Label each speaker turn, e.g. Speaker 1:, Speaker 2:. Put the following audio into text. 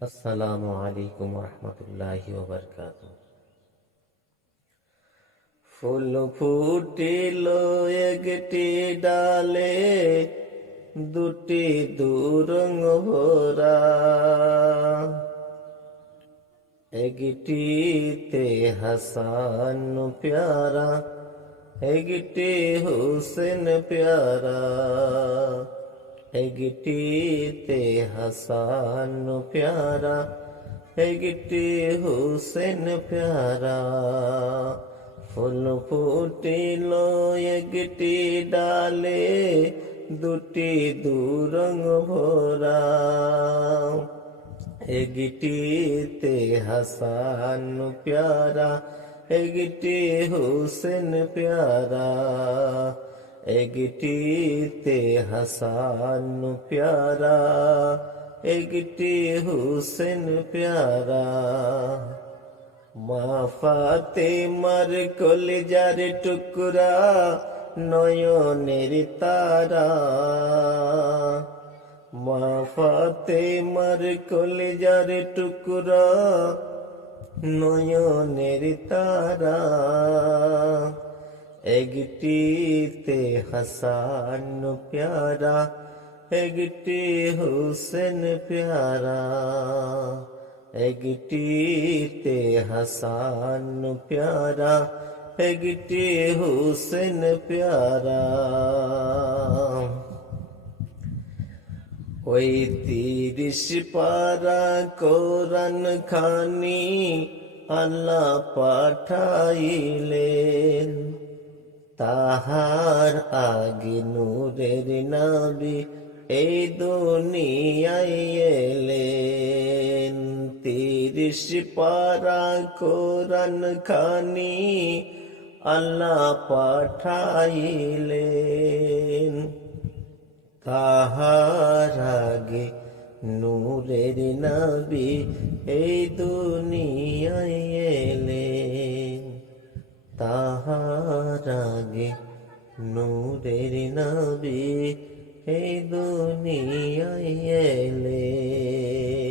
Speaker 1: আসসালামু আলাইকুম রহমতুল্লাহি ওবরকাত ফুল ফুটিল একটি ডালে, দুটি দুরঙ্গ ভরা। একটিতে হাসান প্যারা, একটি হুসেন প্যারা। একটিতে হাসান প্যারা একটি হুসেন প্যারা। ফুল ফুটিল একটি ডালে দুটি দুরঙ্গ ভরা। একটিতে হাসান প্যারা একটি হুসেন প্যারা। একটিতে হাসান প্যারা একটি হুসেন প্যারা। মা ফাতেমার কলেজার টুকরা নয়নের তারা। মা ফাতেমার কলেজার টুকরা নয়নের তারা। একটিতে হাসান প্যারা একটি হুসেন প্যারা একটিতে হাসান প্যারা একটি হুসেন প্যারা ওই তিরিশ পারা কোরআন খানি আল্লাহ পাঠাইলেন তাহার আগে নূরের নাবি এই দুনিয়ায় এলেন। তিরিশ পারা কোরআন খানি আল্লাহ পাঠাইলেন। তাহার আগে নূরের নবী এই দুনিয়ায় এলেন। তাহার আগে নূরের নবী এই দুনিয়ায় এলেন